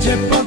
derecha